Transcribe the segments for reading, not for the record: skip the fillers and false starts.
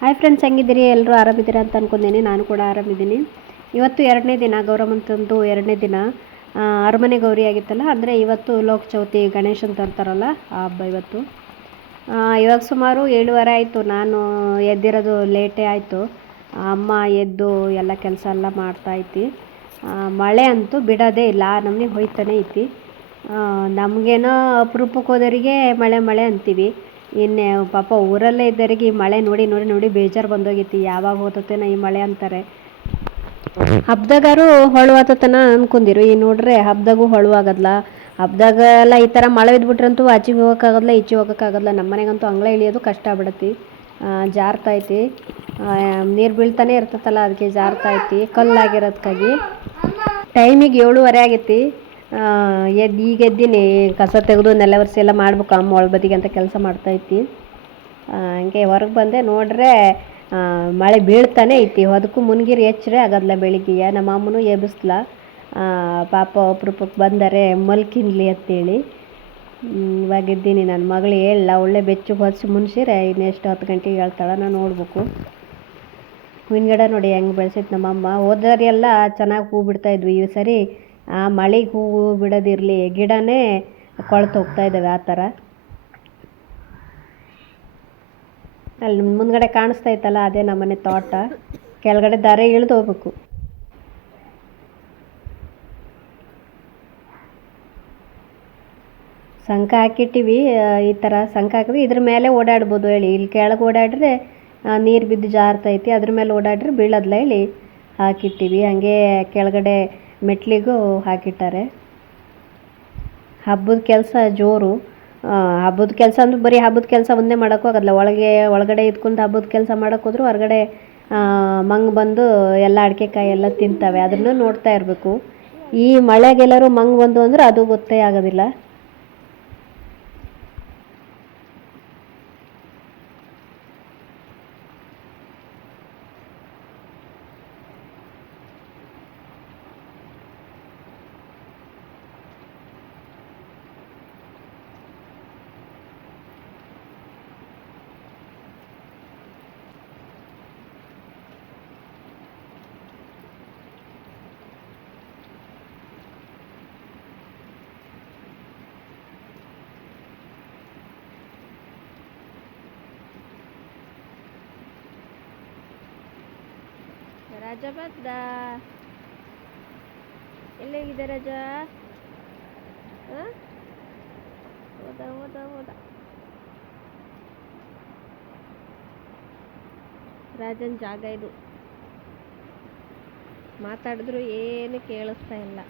Hi friends, ಹೆಂಗಿದ್ದೀರಿ? ಎಲ್ಲರೂ ಆರಾಮಿದ್ದೀರಾ ಅಂತ ಅನ್ಕೊಂಡೇನೆ. ನಾನು ಕೂಡ ಆರಾಮಿದ್ದೀನಿ. ಇವತ್ತು 2ನೇ ದಿನ, ಗೌರಮ್ಮಂತಂದು 2ನೇ ದಿನ. ಅರಮನೆ ಗೌರಿ ಆಗಿತ್ತಲ್ಲ, ಅಂದರೆ ಇವತ್ತು ಲೋಕ ಚೌತಿ ಗಣೇಶನ್ ತರ್ತಾರಲ್ಲ ಆ ಹಬ್ಬ ಇವತ್ತು. ಇವಾಗ ಸುಮಾರು 7:30 ಆಯಿತು. ನಾನು ಎದ್ದಿರೋದು ಲೇಟೇ ಆಯಿತು. ಅಮ್ಮ ಎದ್ದು ಎಲ್ಲ ಕೆಲಸ ಎಲ್ಲ ಮಾಡ್ತಾಯಿತ್ತು. ಮಳೆ ಅಂತೂ ಬಿಡೋದೇ ಇಲ್ಲ, ನಮಗೆ ಹೋಯ್ತಾನೆ ಐತಿ. ನಮಗೇನೋ ಅಪರೂಪಕ್ಕೆ ಹೋದವರಿಗೆ ಮಳೆ ಮಳೆ ಅಂತೀವಿ. ಇನ್ನು ಪಾಪ ಊರಲ್ಲೇ ಇದ್ದವರಿಗೆ ಈ ಮಳೆ ನೋಡಿ ನೋಡಿ ನೋಡಿ ಬೇಜಾರು ಬಂದೋಗೈತಿ. ಯಾವಾಗ ಹೋತತೇನೋ ಈ ಮಳೆ ಅಂತಾರೆ. ಹಬ್ದಾಗಾರು ಹೊಳುವಾತತನ ಅನ್ಕೊಂಡಿರು. ಈ ನೋಡ್ರೆ ಹಬ್ದಾಗೂ ಹೊಳುವಾಗದ್ಲ. ಹಬ್ದಾಗ ಎಲ್ಲ ಈ ಥರ ಮಳೆ ಬಿದ್ದುಬಿಟ್ರಂತೂ ಆಚೆಗೆ ಹೋಗೋಕ್ಕಾಗಲ್ಲ, ಈಚೆ ಹೋಗೋಕ್ಕಾಗಲ್ಲ. ನಮ್ಮ ಮನೆಗಂತೂ ಅಂಗಳ ಇಳಿಯೋದು ಕಷ್ಟ ಆಗ್ಬಿಡತ್ತಿ. ಜಾರ್ತೈತಿ, ನೀರು ಬೀಳ್ತಾನೆ ಇರ್ತತಲ್ಲ, ಅದಕ್ಕೆ ಜಾರ್ತೈತಿ ಕಲ್ಲಾಗಿರೋದಕ್ಕಾಗಿ. ಟೈಮಿಗೆ 7:30 ಆಗೈತಿ. ಈಗ ಎದ್ದೀನಿ. ಕಸ ತೆಗೆದು ನೆಲ ಒರೆಸಿ ಎಲ್ಲ ಮಾಡ್ಬೇಕು. ಅಮ್ಮ ಒಳಬದಿಗೆ ಅಂತ ಕೆಲಸ ಮಾಡ್ತಾಯಿತ್ತು. ಹಂಗೆ ಹೊರಗೆ ಬಂದೆ, ನೋಡ್ರೆ ಮಳೆ ಬೀಳ್ತಾನೆ ಐತಿ. ಅದಕ್ಕೂ ಮುನ್ಗಿರಿ ಎಚ್ಚರೆ ಆಗದ್ಲ ಬೆಳಿಗ್ಗೆಯ. ನಮ್ಮ ಅಮ್ಮನೂ ಎಬ್ಬಿಸ್ಲ. ಪಾಪ ಅಪರೂಪಕ್ಕೆ ಬಂದರೆ ಮಲ್ಕಿನ್ಲಿ ಅಂತೇಳಿ. ಇವಾಗಿದ್ದೀನಿ. ನನ್ನ ಮಗಳು ಹೇಳಲ್ಲ, ಒಳ್ಳೆ ಬೆಚ್ಚು ಹೊಚ್ಚು ಮುನ್ಸಿರೆ ಇನ್ನೆಷ್ಟು 10 ಗಂಟೆಗೆ ಹೇಳ್ತಾಳೆ. ನಾನು ನೋಡ್ಬೇಕು. ಹೂವಿನ ಗಿಡ ನೋಡಿ ಹೆಂಗೆ ಬೆಳೆಸೈತೆ ನಮ್ಮಮ್ಮ. ಹೋದರಿ ಎಲ್ಲ ಚೆನ್ನಾಗಿ ಹೂ ಬಿಡ್ತಾಯಿದ್ವಿ. ಈ ಸರಿ ಮಳೆಗೆ ಹೂವು ಬಿಡೋದಿರಲಿ, ಗಿಡನೇ ಕೊಳ್ತು ಹೋಗ್ತಾ ಇದ್ದಾವೆ ಆ ಥರ. ಅಲ್ಲಿ ಮುಂದ್ಗಡೆ ಕಾಣಿಸ್ತಾ ಇತ್ತಲ್ಲ, ಅದೇ ನಮ್ಮನೆ ತೋಟ. ಕೆಳಗಡೆ ದಾರೆ ಇಳಿದು ಹೋಗ್ಬೇಕು. ಸಂಕ ಹಾಕಿಟ್ಟಿವಿ. ಈ ಥರ ಸಂಕ ಹಾಕಿದ್ರೆ ಇದ್ರ ಮೇಲೆ ಓಡಾಡ್ಬೋದು ಹೇಳಿ. ಇಲ್ಲಿ ಕೆಳಗೆ ಓಡಾಡ್ರೆ ನೀರು ಬಿದ್ದು ಜಾರ್ತೈತಿ, ಅದ್ರ ಮೇಲೆ ಓಡಾಡ್ರೆ ಬೀಳೋದ್ಲ ಹೇಳಿ ಹಾಕಿಟ್ಟಿವಿ. ಹಾಗೆ ಕೆಳಗಡೆ ಮೆಟ್ಲಿಗೂ ಹಾಕಿಟ್ಟಾರೆ. ಹಬ್ಬದ ಕೆಲಸ ಜೋರು. ಹಬ್ಬದ ಕೆಲಸ ಅಂದ್ರೆ ಬರೀ ಹಬ್ಬದ ಕೆಲಸ ಒಂದೇ ಮಾಡೋಕ್ಕೋಗಲ್ಲ. ಒಳಗಡೆ ಇದ್ಕೊಂಡು ಹಬ್ಬದ ಕೆಲಸ ಮಾಡೋಕ್ಕೋದ್ರು ಹೊರಗಡೆ ಮಂಗ್ ಬಂದು ಎಲ್ಲ ಅಡಿಕೆಕಾಯಿ ಎಲ್ಲ ತಿಂತವೆ. ಅದನ್ನು ನೋಡ್ತಾ ಇರಬೇಕು. ಈ ಮಳೆಗೆಲ್ಲರೂ ಮಂಗ್ ಬಂದು ಅಂದ್ರೆ ಅದು ಗೊತ್ತೇ ಆಗೋದಿಲ್ಲ. ರಾಜ ಬಂದ. ಎಲ್ಲೇಗಿದೆ ರಾಜ? ಹೋದ ಹೋದ ಹೋದ. ರಾಜನ್ ಜಾಗ ಇದು. ಮಾತಾಡಿದ್ರು ಏನು ಕೇಳಿಸ್ತಾ ಇಲ್ಲ.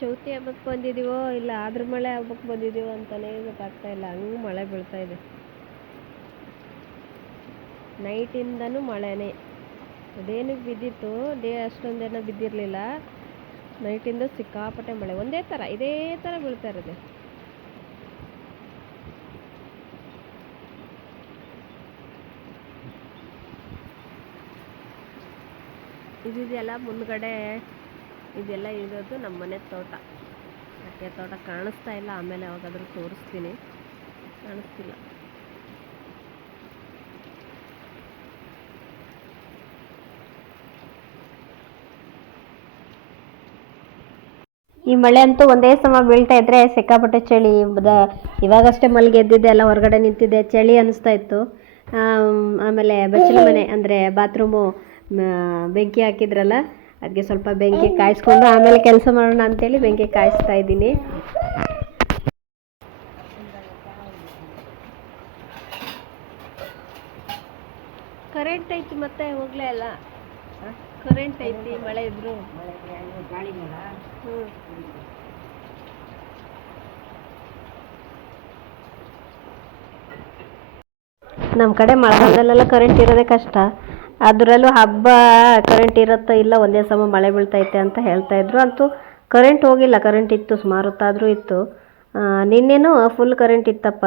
ಚೌತಿ ಹಬ್ಬಕ್ಕೆ ಬಂದಿದ್ದೀವೋ ಇಲ್ಲ ಆದ್ರ ಮಳೆ ಹಬ್ಬಕ್ಕೆ ಬಂದಿದ್ದೀವೋ ಅಂತಲೇ ಗೊತ್ತಾಗ್ತಾ ಇಲ್ಲ. ಹಂಗೆ ಮಳೆ ಬೀಳ್ತಾ ಇದೆ. ನೈಟಿಂದನೂ ಮಳೆನೇ. ಅದೇನಕ್ಕೆ ಬಿದ್ದಿತ್ತು, ಅಷ್ಟೊಂದೇನೋ ಬಿದ್ದಿರಲಿಲ್ಲ. ನೈಟಿಂದ ಸಿಕ್ಕಾಪಟ್ಟೆ ಮಳೆ. ಒಂದೇ ಥರ ಇದೇ ಥರ ಬೀಳ್ತಾ ಇರೋದೆ. ಇದೆಲ್ಲ ಮುಂದ್ಗಡೆ ಇದೆಲ್ಲ ಇರೋದು ನಮ್ಮ ಮನೆ ತೋಟ. ಅಡಿಕೆ ತೋಟ ಕಾಣಿಸ್ತಾ ಇಲ್ಲ. ಆಮೇಲೆ ಯಾವಾಗಾದ್ರೂ ತೋರಿಸ್ತೀನಿ. ಕಾಣಿಸ್ತಿಲ್ಲ. ಈ ಮಳೆ ಅಂತೂ ಒಂದೇ ಸಮ ಬೀಳ್ತಾ ಇದ್ರೆ ಸಿಕ್ಕಾಪಟ್ಟೆ ಚಳಿ. ಇವಾಗಷ್ಟೇ ಮಲ್ಗೆ ಎದ್ದಿದ್ದೆ, ಎಲ್ಲ ಹೊರಗಡೆ ನಿಂತಿದ್ದೆ. ಚಳಿ ಅನಿಸ್ತಾ ಇತ್ತು. ಆಮೇಲೆ ಬಚ್ಚಲ ಮನೆ ಅಂದರೆ ಬಾತ್ರೂಮು ಬೆಂಕಿ ಹಾಕಿದ್ರಲ್ಲ, ಅದಕ್ಕೆ ಸ್ವಲ್ಪ ಬೆಂಕಿ ಕಾಯಿಸ್ಕೊಂಡು ಆಮೇಲೆ ಕೆಲಸ ಮಾಡೋಣ ಅಂತೇಳಿ ಬೆಂಕಿ ಕಾಯಿಸ್ತಾ ಇದ್ದೀನಿ. ಕರೆಂಟ್ ಐತಿ ಮತ್ತೆ ಹೋಗ್ಲೇ ಅಲ್ಲ. ಕರೆಂಟ್ ಐತಿ ಮಳೆ ಇದ್ರು. ನಮ್ಮ ಕಡೆ ಮಳೆಗಾಲದಲ್ಲೆಲ್ಲ ಕರೆಂಟ್ ಇರೋದೇ ಕಷ್ಟ. ಅದರಲ್ಲೂ ಹಬ್ಬ ಕರೆಂಟ್ ಇರುತ್ತೋ ಇಲ್ಲ, ಒಂದೇ ಸಮ ಮಳೆ ಬೀಳ್ತೈತೆ ಅಂತ ಹೇಳ್ತಾಯಿದ್ರು. ಅಂತೂ ಕರೆಂಟ್ ಹೋಗಿಲ್ಲ. ಕರೆಂಟ್ ಇತ್ತು, ಸುಮಾರು ಹೊತ್ತಾದರೂ ಇತ್ತು. ನಿನ್ನೆನೂ ಫುಲ್ ಕರೆಂಟ್ ಇತ್ತಪ್ಪ.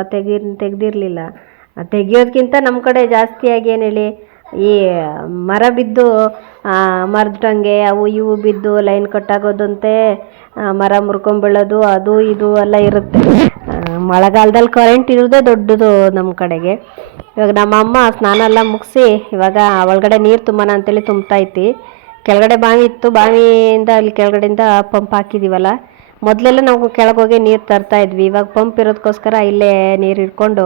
ತೆಗ್ದಿರಲಿಲ್ಲ. ತೆಗಿಯೋದಕ್ಕಿಂತ ನಮ್ಮ ಕಡೆ ಜಾಸ್ತಿಯಾಗಿ ಏನು ಹೇಳಿ, ಈ ಮರ ಬಿದ್ದು ಮರದ ಟಂಗೆ ಅವು ಇವು ಬಿದ್ದು ಲೈನ್ ಕಟ್ ಆಗೋದಂತೆ, ಮರ ಮುರ್ಕೊಂಬೀಳೋದು ಅದು ಇದು ಎಲ್ಲ ಇರುತ್ತೆ. ಮಳೆಗಾಲದಲ್ಲಿ ಕರೆಂಟ್ ಇರೋದೇ ದೊಡ್ಡದು ನಮ್ಮ ಕಡೆಗೆ. ಇವಾಗ ನಮ್ಮ ಅಮ್ಮ ಸ್ನಾನ ಎಲ್ಲ ಮುಗಿಸಿ ಇವಾಗ ಒಳಗಡೆ ನೀರು ತುಂಬಾನ ಅಂತೇಳಿ ತುಂಬ್ತೈತಿ. ಕೆಳಗಡೆ ಬಾವಿ ಇತ್ತು, ಬಾವಿಯಿಂದ ಅಲ್ಲಿ ಕೆಳಗಡೆಯಿಂದ ಪಂಪ್ ಹಾಕಿದ್ದೀವಲ್ಲ. ಮೊದಲೆಲ್ಲ ನಾವು ಕೆಳಗೋಗಿ ನೀರು ತರ್ತಾ ಇದ್ವಿ. ಇವಾಗ ಪಂಪ್ ಇರೋದಕ್ಕೋಸ್ಕರ ಇಲ್ಲೇ ನೀರು ಇಟ್ಕೊಂಡು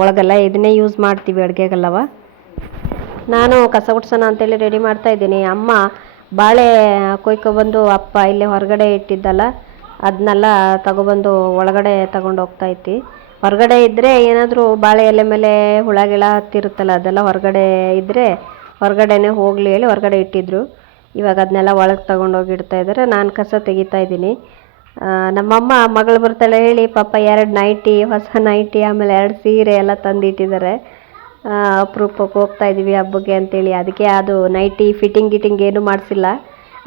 ಒಳಗೆಲ್ಲ ಇದನ್ನೇ ಯೂಸ್ ಮಾಡ್ತೀವಿ ಅಡುಗೆಗೆಲ್ಲವ. ನಾನು ಕಸ ಗುಡ್ಸೋಣ ಅಂತೇಳಿ ರೆಡಿ ಮಾಡ್ತಾ ಇದ್ದೀನಿ. ಅಮ್ಮ ಬಾಳೆ ಕೊಯ್ಕೊಬಂದು ಅಪ್ಪ ಇಲ್ಲೇ ಹೊರಗಡೆ ಇಟ್ಟಿದ್ದಲ್ಲ, ಅದನ್ನೆಲ್ಲ ತಗೊಬಂದು ಒಳಗಡೆ ತಗೊಂಡು ಹೋಗ್ತೈತಿ. ಹೊರಗಡೆ ಇದ್ದರೆ ಏನಾದರೂ ಬಾಳೆ ಎಲೆ ಮೇಲೆ ಹುಳ ಗಿಳ ಹತ್ತಿರುತ್ತಲ್ಲ, ಅದೆಲ್ಲ ಹೊರಗಡೆ ಇದ್ದರೆ ಹೊರಗಡೆನೇ ಹೋಗಲಿ ಹೇಳಿ ಹೊರಗಡೆ ಇಟ್ಟಿದ್ರು. ಇವಾಗ ಅದನ್ನೆಲ್ಲ ಒಳಗೆ ತಗೊಂಡೋಗಿ ಇಡ್ತಾ ಇದ್ದಾರೆ. ನಾನು ಕಸ ತೆಗಿತಾ ಇದ್ದೀನಿ. ನಮ್ಮಮ್ಮ ಮಗಳು ಬರ್ತಾಳೆ ಹೇಳಿ ಪಾಪ 2 ನೈಟಿ, ಹೊಸ ನೈಟಿ, ಆಮೇಲೆ 2 ಸೀರೆ ಎಲ್ಲ ತಂದಿಟ್ಟಿದ್ದಾರೆ. ಅಪರೂಪಕ್ಕೆ ಹೋಗ್ತಾ ಇದ್ದೀವಿ ಹಬ್ಬಕ್ಕೆ ಅಂತೇಳಿ. ಅದಕ್ಕೆ ಅದು ನೈಟಿ ಫಿಟ್ಟಿಂಗ್ ಏನೂ ಮಾಡಿಸಿಲ್ಲ.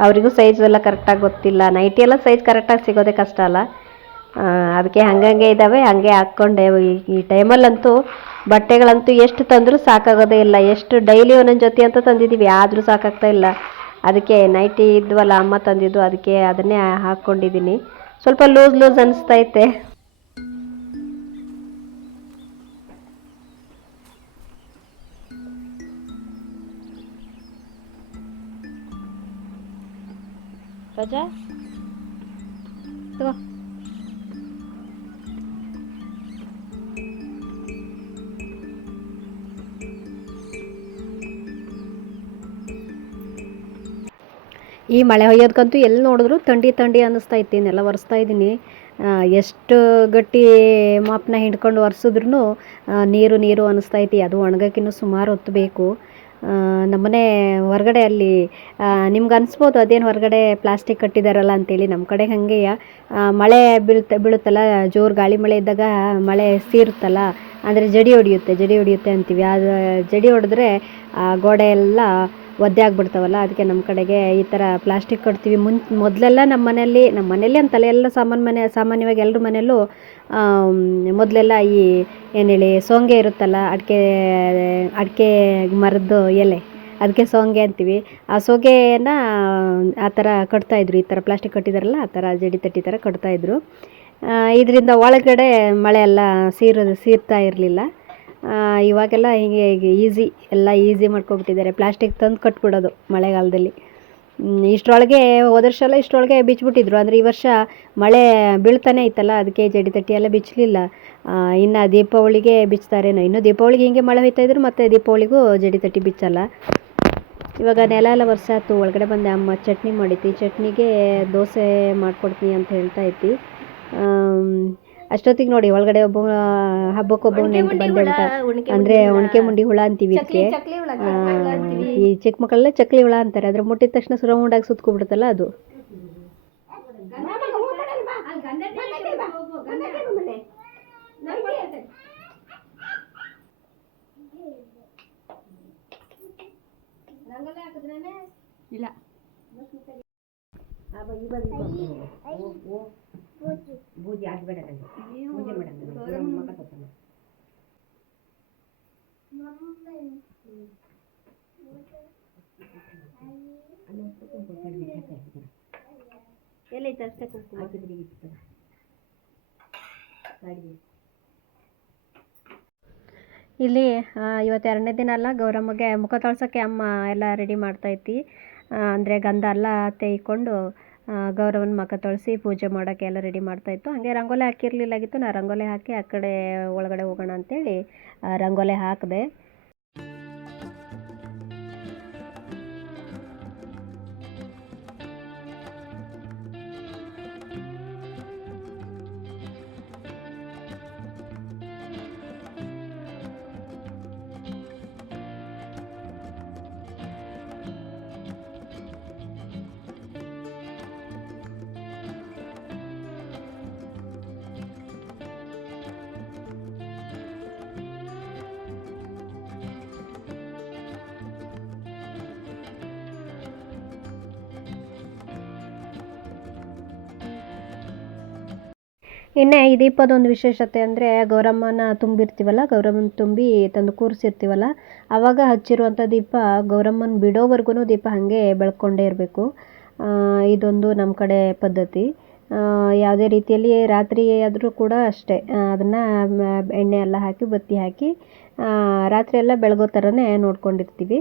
ಅವರಿಗೂ ಸೈಜು ಎಲ್ಲ ಕರೆಕ್ಟಾಗಿ ಗೊತ್ತಿಲ್ಲ. ನೈಟಿ ಎಲ್ಲ ಸೈಜ್ ಕರೆಕ್ಟಾಗಿ ಸಿಗೋದೇ ಕಷ್ಟ ಅಲ್ಲ. ಅದಕ್ಕೆ ಹಂಗಂಗೆ ಇದ್ದಾವೆ, ಹಂಗೆ ಹಾಕ್ಕೊಂಡೆ. ಈ ಟೈಮಲ್ಲಂತೂ ಬಟ್ಟೆಗಳಂತೂ ಎಷ್ಟು ತಂದರೂ ಸಾಕಾಗೋದೇ ಇಲ್ಲ. ಎಷ್ಟು ಡೈಲಿ ಒಂದೊಂದು ಜೊತೆ ಅಂತ ತಂದಿದ್ದೀವಿ, ಆದರೂ ಸಾಕಾಗ್ತಾ ಇಲ್ಲ. ಅದಕ್ಕೆ ನೈಟಿ ಇದ್ವಲ್ಲ ಅಮ್ಮ ತಂದಿದ್ದು, ಅದಕ್ಕೆ ಅದನ್ನೇ ಹಾಕ್ಕೊಂಡಿದ್ದೀನಿ. ಸ್ವಲ್ಪ ಲೂಸ್ ಅನಿಸ್ತೈತೆ. ರಜಾ ತಗೋ. ಈ ಮಳೆ ಹೊಯ್ಯೋದಕ್ಕಂತೂ ಎಲ್ಲಿ ನೋಡಿದ್ರು ಥಂಡಿ ಅನ್ನಿಸ್ತಾ ಇತ್ತು. ಇನ್ನೆಲ್ಲ ಒರೆಸ್ತಾ ಇದ್ದೀನಿ. ಎಷ್ಟು ಗಟ್ಟಿ ಮಾಪನ ಹಿಡ್ಕೊಂಡು ಒರೆಸಿದ್ರೂ ನೀರು ಅನ್ನಿಸ್ತಾ ಐತಿ. ಅದು ಒಣಗೋಕ್ಕಿನ್ನೂ ಸುಮಾರು ಹೊತ್ತು ಬೇಕು. ನಮ್ಮನೆ ಹೊರಗಡೆ ಅಲ್ಲಿ ನಿಮ್ಗೆ ಅನಿಸ್ಬೋದು ಅದೇನು ಹೊರಗಡೆ ಪ್ಲಾಸ್ಟಿಕ್ ಕಟ್ಟಿದಾರಲ್ಲ ಅಂತೇಳಿ. ನಮ್ಮ ಕಡೆ ಹಾಗೆಯ ಮಳೆ ಬೀಳುತ್ತಲ್ಲ, ಜೋರು ಗಾಳಿ ಮಳೆ ಇದ್ದಾಗ ಮಳೆ ಸೀರುತ್ತಲ್ಲ, ಅಂದರೆ ಜಡಿ ಹೊಡಿಯುತ್ತೆ ಅಂತೀವಿ. ಅದು ಜಡಿ ಹೊಡೆದ್ರೆ ಗೋಡೆ ಎಲ್ಲ ಒದ್ದೆ ಆಗಿಬಿಡ್ತಾವಲ್ಲ. ಅದಕ್ಕೆ ನಮ್ಮ ಕಡೆಗೆ ಈ ಥರ ಪ್ಲಾಸ್ಟಿಕ್ ಕಟ್ತೀವಿ. ಮೊದಲೆಲ್ಲ ನಮ್ಮ ಮನೆಯಲ್ಲಿ ಅಂತಲ್ಲ, ಎಲ್ಲ ಸಾಮಾನ್ಯವಾಗಿ ಎಲ್ಲರ ಮನೆಯಲ್ಲೂ ಮೊದಲೆಲ್ಲ ಈ ಏನು ಹೇಳಿ ಸೋಂಗೆ ಇರುತ್ತಲ್ಲ, ಅಡಿಕೆ ಮರದ ಎಲೆ, ಅದಕ್ಕೆ ಸೋಂಗೆ ಅಂತೀವಿ. ಆ ಸೋಗೆನ ಆ ಥರ ಕಟ್ತಾಯಿದ್ರು. ಈ ಥರ ಪ್ಲಾಸ್ಟಿಕ್ ಕಟ್ಟಿದಾರಲ್ಲ ಆ ಥರ ಜಡಿ ತಟ್ಟಿ ಥರ ಕಟ್ತಾಯಿದ್ರು. ಇದರಿಂದ ಒಳಗಡೆ ಮಳೆ ಎಲ್ಲ ಸೀರ್ತಾ ಇರಲಿಲ್ಲ. ಇವಾಗೆಲ್ಲ ಹೀಗೆ ಈಸಿ ಮಾಡ್ಕೊಬಿಟ್ಟಿದ್ದಾರೆ. ಪ್ಲಾಸ್ಟಿಕ್ ತಂದು ಕಟ್ಬಿಡೋದು ಮಳೆಗಾಲದಲ್ಲಿ. ಇಷ್ಟರೊಳಗೆ ಹೋದ ವರ್ಷ ಎಲ್ಲ ಇಷ್ಟರೊಳಗೆ ಬಿಚ್ಚಿಬಿಟ್ಟಿದ್ರು. ಅಂದರೆ ಈ ವರ್ಷ ಮಳೆ ಬೀಳ್ತಾನೆ ಇತ್ತಲ್ಲ, ಅದಕ್ಕೆ ಜಡಿ ತಟ್ಟಿ ಎಲ್ಲ ಬಿಚ್ಚಲಿಲ್ಲ. ಇನ್ನು ದೀಪಾವಳಿಗೆ ಬಿಚ್ತಾರೇನೋ. ಇನ್ನು ದೀಪಾವಳಿಗೆ ಹಿಂಗೆ ಮಳೆ ಹೋಯ್ತಾ ಇದ್ರು, ಮತ್ತು ದೀಪಾವಳಿಗೂ ಜಡಿ ತಟ್ಟಿ ಬಿಚ್ಚಲ್ಲ. ಇವಾಗ ನೆಲ ಎಲ್ಲ ವರ್ಷ ಆಯ್ತು. ಒಳಗಡೆ ಬಂದೆ. ಅಮ್ಮ ಚಟ್ನಿ ಮಾಡಿತ್ತು. ಚಟ್ನಿಗೆ ದೋಸೆ ಮಾಡಿಕೊಡ್ತೀನಿ ಅಂತ ಹೇಳ್ತಾ ಇತ್ತು. ಅಷ್ಟೊತ್ತಿಗೆ ನೋಡಿ ಒಳಗಡೆ ಹಬ್ಬಕ್ಕೊಬ್ಬ ನೆಂಟು ಬಂದೆ ಊಟ. ಅಂದರೆ ಒಣಕೆ ಮುಂಡಿ ಹುಳ ಅಂತೀವಿ ಇದಕ್ಕೆ. ಈ ಚಿಕ್ಕ ಮಕ್ಕಳೆಲ್ಲ ಚಕ್ಲಿ ಹುಳ ಅಂತಾರೆ. ಅದ್ರ ಮುಟ್ಟಿದ ತಕ್ಷಣ ರೌಂಡಾಗಿ ಸುತ್ಕೊಬಿಡುತ್ತಲ್ಲ ಅದು. ಇಲ್ಲ ಬೂದಿ ಆಗಬೇಡ, ಪೂಜೆ ಮಾಡೋಣ. ಎಲ್ಲೈತೆ ಅಷ್ಟೇ ಕುಂಕುಮ ಇಲ್ಲಿ. ಇವತ್ತು 2ನೇ ದಿನ ಅಲ್ಲ, ಗೌರಮ್ಮಗೆ ಮುಖ ತೊಳ್ಸೋಕ್ಕೆ ಅಮ್ಮ ಎಲ್ಲ ರೆಡಿ ಮಾಡ್ತೈತಿ. ಅಂದರೆ ಗಂಧ ಎಲ್ಲ ತೆಯ್ಕೊಂಡು ಗೌರವನ ಮುಖ ತೊಳೆಸಿ ಪೂಜೆ ಮಾಡೋಕ್ಕೆ ಎಲ್ಲ ರೆಡಿ ಮಾಡ್ತಾಯಿತ್ತು. ಹಾಗೆ ರಂಗೋಲಿ ಹಾಕಿರಲಿಲ್ಲಾಗಿತ್ತು. ನಾನು ರಂಗೋಲಿ ಹಾಕಿ ಆ ಕಡೆ ಒಳಗಡೆ ಹೋಗೋಣ ಅಂತೇಳಿ ರಂಗೋಲಿ ಹಾಕಿದೆ. ಇನ್ನು ಈ ದೀಪದೊಂದು ವಿಶೇಷತೆ ಅಂದರೆ ಗೌರಮ್ಮನ ತುಂಬಿರ್ತೀವಲ್ಲ, ಗೌರಮ್ಮನ ತುಂಬಿ ತಂದು ಕೂರಿಸಿರ್ತೀವಲ್ಲ, ಆವಾಗ ಹಚ್ಚಿರುವಂಥ ದೀಪ ಗೌರಮ್ಮನ ಬಿಡೋವರೆಗೂ ದೀಪ ಹಾಗೆ ಬೆಳ್ಕೊಂಡೇ ಇರಬೇಕು. ಇದೊಂದು ನಮ್ಮ ಕಡೆ ಪದ್ಧತಿ. ಯಾವುದೇ ರೀತಿಯಲ್ಲಿ ರಾತ್ರಿ ಆದರೂ ಕೂಡ ಅಷ್ಟೇ ಅದನ್ನು ಎಣ್ಣೆ ಎಲ್ಲ ಹಾಕಿ ಬತ್ತಿ ಹಾಕಿ ರಾತ್ರಿ ಎಲ್ಲ ಬೆಳಗೋ ಥರನೇ ನೋಡ್ಕೊಂಡಿರ್ತೀವಿ.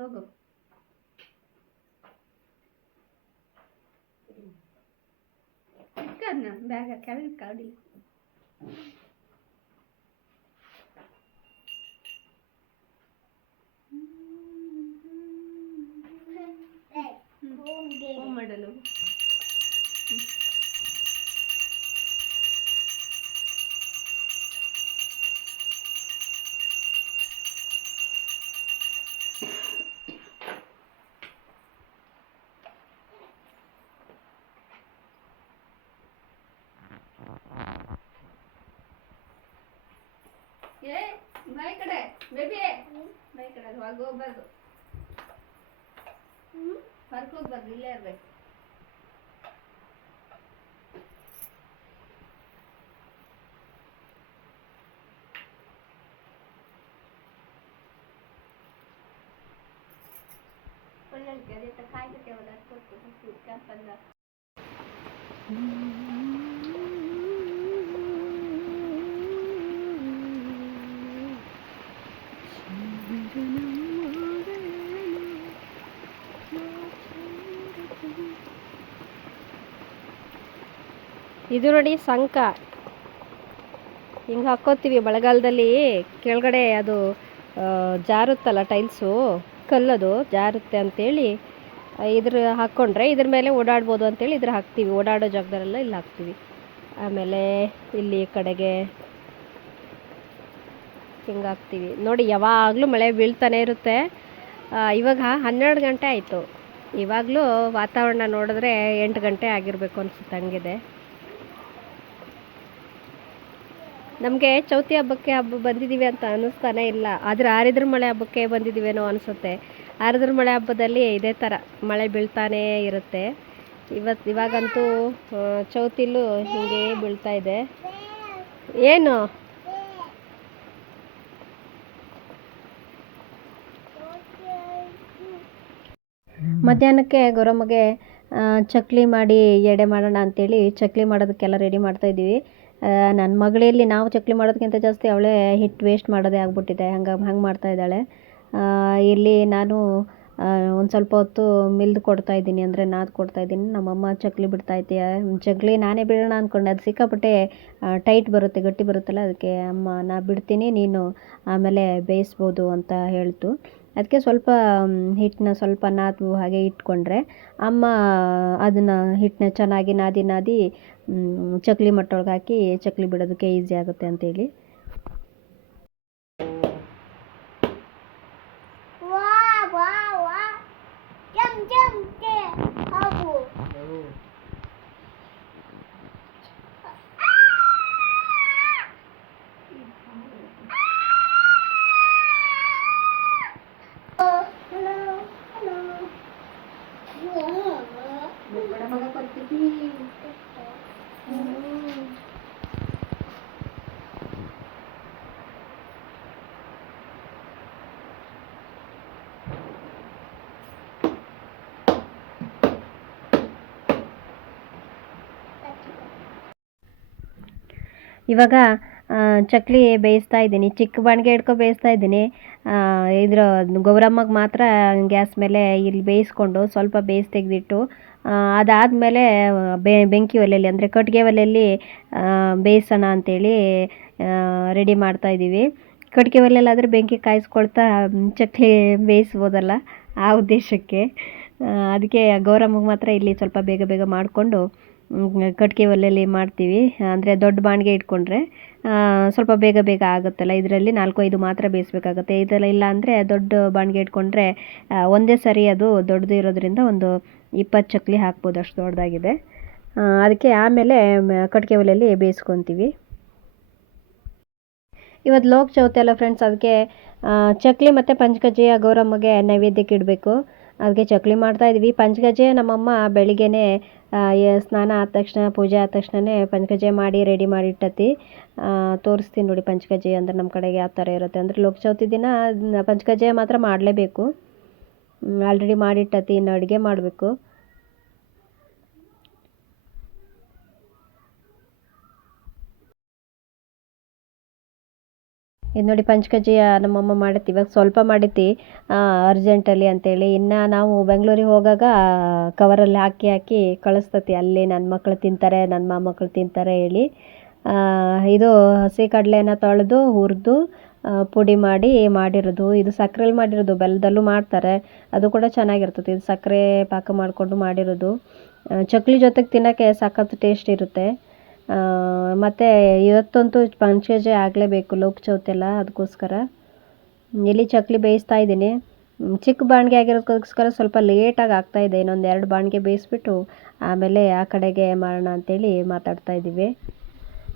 ಹೋಗು ಬ್ಯಾಗ ಕೆಳಗೆ ಕಾಡಿ ಮಾಡಲು ಬಾಯ್ ಕಡೆ ಬೇಬಿ ಬಾಯ್ ಕಡೆ ಅದು ಹೊರಗೆ ಹೋಗ್ಬಾರ್ದು, ಹೊರಗೆ ಹೋಗ್ಬಾರ್ದು, ಇಲ್ಲೇ ಇರ್ಬೇಕು. ಒಳ್ಳೆ ಅದೇ ಕಾಯಿ ಕಟ್ಟೆವಲ್ಲ ಕೊಟ್ಟು ಕ್ಯಾಂಪಲ್ಲ. ಇದು ನೋಡಿ ಸಂಕ ಹಿಂಗೆ ಹಾಕ್ಕೋತೀವಿ ಮಳೆಗಾಲದಲ್ಲಿ. ಕೆಳಗಡೆ ಅದು ಜಾರುತ್ತಲ್ಲ ಟೈಲ್ಸು, ಕಲ್ಲದು ಜಾರುತ್ತೆ ಅಂತೇಳಿ ಇದ್ರ ಹಾಕ್ಕೊಂಡ್ರೆ ಇದ್ರ ಮೇಲೆ ಓಡಾಡ್ಬೋದು ಅಂತೇಳಿ ಇದ್ರ ಹಾಕ್ತೀವಿ. ಓಡಾಡೋ ಜಾಗದಲ್ಲೆಲ್ಲ ಇಲ್ಲಿ ಹಾಕ್ತೀವಿ. ಆಮೇಲೆ ಇಲ್ಲಿ ಕಡೆಗೆ ಹಿಂಗೆ ಹಾಕ್ತೀವಿ ನೋಡಿ. ಯಾವಾಗಲೂ ಮಳೆ ಬೀಳ್ತಾನೆ ಇರುತ್ತೆ. ಇವಾಗ 12 ಗಂಟೆ ಆಯಿತು. ಇವಾಗಲೂ ವಾತಾವರಣ ನೋಡಿದ್ರೆ 8 ಗಂಟೆ ಆಗಿರಬೇಕು ಅನಿಸುತ್ತೆ, ಹಂಗಿದೆ. ನಮಗೆ ಚೌತಿ ಹಬ್ಬಕ್ಕೆ ಬಂದಿದ್ದೀವಿ ಅಂತ ಅನ್ನಿಸ್ತಾನೆ ಇಲ್ಲ, ಆದರೆ ಆರಿದ್ರ ಮಳೆ ಹಬ್ಬಕ್ಕೆ ಬಂದಿದ್ದೀವೇನೋ ಅನಿಸುತ್ತೆ. ಆರಿದ್ರ ಮಳೆ ಹಬ್ಬದಲ್ಲಿ ಇದೇ ಥರ ಮಳೆ ಬೀಳ್ತಾನೇ ಇರುತ್ತೆ. ಇವಾಗಂತೂ ಚೌತಿಲೂ ಹೀಗೆ ಬೀಳ್ತಾ ಇದೆ. ಏನು ಮಧ್ಯಾಹ್ನಕ್ಕೆ ಗೌರಮ್ಮಗೆ ಚಕ್ಲಿ ಮಾಡಿ ಎಡೆ ಮಾಡೋಣ ಅಂಥೇಳಿ ಚಕ್ಲಿ ಮಾಡೋದಕ್ಕೆಲ್ಲ ರೆಡಿ ಮಾಡ್ತಾಯಿದ್ದೀವಿ. ನನ್ನ ಮಗಳಲ್ಲಿ ನಾವು ಚಕ್ಲಿ ಮಾಡೋದಕ್ಕಿಂತ ಜಾಸ್ತಿ ಅವಳೇ ಹಿಟ್ಟು ವೇಸ್ಟ್ ಮಾಡೋದೇ ಆಗ್ಬಿಟ್ಟಿದೆ. ಹಂಗೆ ಮಾಡ್ತಾಯಿದ್ದಾಳೆ. ಇಲ್ಲಿ ನಾನು ಒಂದು ಸ್ವಲ್ಪ ಹೊತ್ತು ಮಿಲ್ದು ಕೊಡ್ತಾಯಿದ್ದೀನಿ, ಅಂದರೆ ನಾದಿ ಕೊಡ್ತಾಯಿದ್ದೀನಿ. ನಮ್ಮಮ್ಮ ಚಕ್ಲಿ ಬಿಡ್ತಾಯಿದ್ದೆ. ಚಕ್ಲಿ ನಾನೇ ಬಿಡೋಣ ಅಂದ್ಕೊಂಡೆ, ಅದು ಸಿಕ್ಕಾಪಟ್ಟೆ ಟೈಟ್ ಬರುತ್ತೆ, ಗಟ್ಟಿ ಬರುತ್ತಲ್ಲ. ಅದಕ್ಕೆ ಅಮ್ಮ ನಾ ಬಿಡ್ತೀನಿ, ನೀನು ಆಮೇಲೆ ಬೇಯಿಸ್ಬೋದು ಅಂತ ಹೇಳ್ತು. ಅದಕ್ಕೆ ಸ್ವಲ್ಪ ಹಿಟ್ಟನ್ನ ಸ್ವಲ್ಪ ನಾದು ಹಾಗೆ ಇಟ್ಕೊಂಡ್ರೆ ಅಮ್ಮ ಅದನ್ನು ಹಿಟ್ಟನ್ನ ಚೆನ್ನಾಗಿ ನಾದಿ ಚಕ್ಲಿ ಮಟ್ಟೊಳಗೆ ಹಾಕಿ ಚಕ್ಲಿ ಬಿಡೋದಕ್ಕೆ ಈಸಿ ಆಗುತ್ತೆ ಅಂತೇಳಿ. ಇವಾಗ ಚಕ್ಲಿ ಬೇಯಿಸ್ತಾ ಇದ್ದೀನಿ. ಚಿಕ್ಕ ಬಾಣಿಗೆ ಹಿಡ್ಕೊ ಬೇಯಿಸ್ತಾ ಇದ್ದೀನಿ. ಇದ್ರ ಗೌರಮ್ಮಗೆ ಮಾತ್ರ ಗ್ಯಾಸ್ ಮೇಲೆ ಇಲ್ಲಿ ಬೇಯಿಸ್ಕೊಂಡು ಸ್ವಲ್ಪ ಬೇಯಿಸಿ ತೆಗೆದಿಟ್ಟು ಅದಾದಮೇಲೆ ಬೆಂಕಿ ಒಲೆಯಲ್ಲಿ ಅಂದರೆ ಕಟ್ಟಿಗೆ ಒಲೆಯಲ್ಲಿ ಬೇಯಿಸೋಣ ಅಂಥೇಳಿ ರೆಡಿ ಮಾಡ್ತಾಯಿದ್ದೀವಿ. ಕಟ್ಟಿಗೆ ಒಲೆಯಲ್ಲಾದರೆ ಬೆಂಕಿ ಕಾಯಿಸ್ಕೊಳ್ತಾ ಚಕ್ಲಿ ಬೇಯಿಸ್ಬೋದಲ್ಲ, ಆ ಉದ್ದೇಶಕ್ಕೆ. ಅದಕ್ಕೆ ಗೌರಮ್ಮಗೆ ಮಾತ್ರ ಇಲ್ಲಿ ಸ್ವಲ್ಪ ಬೇಗ ಬೇಗ ಮಾಡಿಕೊಂಡು ಕಟ್ಟಿಗೆ ಒಲೆಯಲ್ಲಿ ಮಾಡ್ತೀವಿ. ಅಂದರೆ ದೊಡ್ಡ ಬಾಣಿಗೆ ಇಟ್ಕೊಂಡ್ರೆ ಸ್ವಲ್ಪ ಬೇಗ ಬೇಗ ಆಗುತ್ತಲ್ಲ. ಇದರಲ್ಲಿ 4-5 ಮಾತ್ರ ಬೇಯಿಸ್ಬೇಕಾಗುತ್ತೆ. ಇದೆಲ್ಲ ಇಲ್ಲ ಅಂದರೆ ದೊಡ್ಡ ಬಾಣಿಗೆ ಇಟ್ಕೊಂಡ್ರೆ ಒಂದೇ ಸರಿ ಅದು ದೊಡ್ಡದು ಇರೋದ್ರಿಂದ ಒಂದು 20 ಚಕ್ಲಿ ಹಾಕ್ಬೋದು, ಅಷ್ಟು ದೊಡ್ಡದಾಗಿದೆ. ಅದಕ್ಕೆ ಆಮೇಲೆ ಕಟ್ಟಿಗೆ ಒಲೆಯಲ್ಲಿ ಬೇಯಿಸ್ಕೊತೀವಿ. ಇವತ್ತು ಲೋಕ ಚೌತಿ ಅಲ್ಲ ಫ್ರೆಂಡ್ಸ್, ಅದಕ್ಕೆ ಚಕ್ಲಿ ಮತ್ತು ಪಂಚಕಜ್ಜಿಯ ಗೌರಮ್ಮಗೆ ನೈವೇದ್ಯಕ್ಕೆ ಇಡಬೇಕು. ಅದಕ್ಕೆ ಚಕ್ಲಿ ಮಾಡ್ತಾಯಿದ್ವಿ. ಪಂಚಕಜ್ಜಿಯ ನಮ್ಮಮ್ಮ ಬೆಳಿಗ್ಗೆನೇ ಸ್ನಾನ ಆದ ತಕ್ಷಣ, ಪೂಜೆ ಆದ ತಕ್ಷಣವೇ ಪಂಚಕಜ್ಜಿಯ ಮಾಡಿ ರೆಡಿ ಮಾಡಿ ಇಟ್ಟತಿ. ತೋರಿಸ್ತೀನಿ ನೋಡಿ ಪಂಚಕಜ್ಜಿ ಅಂದರೆ ನಮ್ಮ ಕಡೆಗೆ ಯಾವ ಥರ ಇರುತ್ತೆ ಅಂದರೆ, ಲೋಕ ಚೌತಿ ದಿನ ಪಂಚಕಜ್ಜಿಯ ಮಾತ್ರ ಮಾಡಲೇಬೇಕು. ಆಲ್ರೆಡಿ ಮಾಡಿಟ್ಟತಿ, ಇನ್ನು ಅಡುಗೆ ಮಾಡಬೇಕು. ಇದು ನೋಡಿ ಪಂಚಕಜ್ಜಿಯ ನಮ್ಮಮ್ಮ ಮಾಡತ್ತಿ. ಇವಾಗ ಸ್ವಲ್ಪ ಮಾಡೈತಿ ಅರ್ಜೆಂಟಲ್ಲಿ ಅಂತೇಳಿ. ಇನ್ನು ನಾವು ಬೆಂಗಳೂರಿಗೆ ಹೋಗಾಗ ಕವರಲ್ಲಿ ಹಾಕಿ ಹಾಕಿ ಕಳಿಸ್ತತಿ. ಅಲ್ಲಿ ನನ್ನ ಮಕ್ಕಳು ತಿಂತಾರೆ, ನನ್ನ ಮೊಮ್ಮಕ್ಕಳು ತಿಂತಾರೆ ಹೇಳಿ. ಇದು ಹಸಿ ಕಡಲೆನ ತೊಳೆದು ಹುರಿದು ಪುಡಿ ಮಾಡಿ ಮಾಡಿರೋದು. ಇದು ಸಕ್ಕರೆಲಿ ಮಾಡಿರೋದು, ಬೆಲ್ಲದಲ್ಲೂ ಮಾಡ್ತಾರೆ, ಅದು ಕೂಡ ಚೆನ್ನಾಗಿರ್ತದೆ. ಇದು ಸಕ್ಕರೆ ಪಾಕ ಮಾಡಿಕೊಂಡು ಮಾಡಿರೋದು. ಚಕ್ಲಿ ಜೊತೆಗೆ ತಿನ್ನೋಕ್ಕೆ ಸಖತ್ ಟೇಸ್ಟ್ ಇರುತ್ತೆ. ಮತ್ತು ಇವತ್ತಂತೂ ಪಂಚಕಜ್ಜಿ ಆಗಲೇಬೇಕು, ಲೋಕ ಚೌತಿ ಅಲ್ಲ, ಅದಕ್ಕೋಸ್ಕರ ಇಲ್ಲಿ ಚಕ್ಲಿ ಬೇಯಿಸ್ತಾ ಇದ್ದೀನಿ. ಚಿಕ್ಕ ಬಾಣಿಗೆ ಆಗಿರೋದಕ್ಕೋಸ್ಕರ ಸ್ವಲ್ಪ ಲೇಟಾಗಿ ಆಗ್ತಾಯಿದೆ. ಇನ್ನೊಂದು 2 ಬಾಣಿಗೆ ಬೇಯಿಸ್ಬಿಟ್ಟು ಆಮೇಲೆ ಆ ಕಡೆಗೆ ಮಾಡೋಣ ಅಂತೇಳಿ ಮಾತಾಡ್ತಾ ಇದ್ದೀವಿ.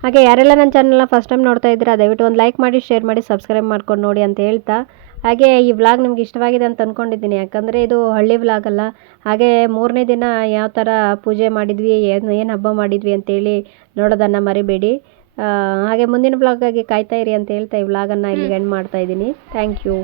ಹಾಗೆ ಯಾರೆಲ್ಲ ನನ್ನ ಚಾನಲ್ನ ಫಸ್ಟ್ ಟೈಮ್ ನೋಡ್ತಾ ಇದ್ದೀರಾ, ದಯವಿಟ್ಟು ಒಂದು ಲೈಕ್ ಮಾಡಿ, ಶೇರ್ ಮಾಡಿ, ಸಬ್ಸ್ಕ್ರೈಬ್ ಮಾಡ್ಕೊಂಡು ನೋಡಿ ಅಂತ ಹೇಳ್ತಾ, ಹಾಗೆ ಈ ವ್ಲಾಗ್ ನಿಮ್ಗೆ ಇಷ್ಟವಾಗಿದೆ ಅಂತ ಅಂದ್ಕೊಂಡಿದ್ದೀನಿ. ಯಾಕಂದರೆ ಇದು ಹಳ್ಳಿ ವ್ಲಾಗ್ ಅಲ್ಲ. ಹಾಗೆ 3ನೇ ದಿನ ಯಾವ ಥರ ಪೂಜೆ ಮಾಡಿದ್ವಿ, ಏನು ಹಬ್ಬ ಮಾಡಿದ್ವಿ ಅಂತೇಳಿ ನೋಡೋದನ್ನು ಮರಿಬೇಡಿ. ಹಾಗೆ ಮುಂದಿನ ವ್ಲಾಗಾಗಿ ಕಾಯ್ತಾ ಇರಿ ಅಂತ ಹೇಳ್ತಾ ಈ ವ್ಲಾಗನ್ನು ಇಲ್ಲಿಗೆ ಎಂಡ್ ಮಾಡ್ತಾಯಿದ್ದೀನಿ. Thank you.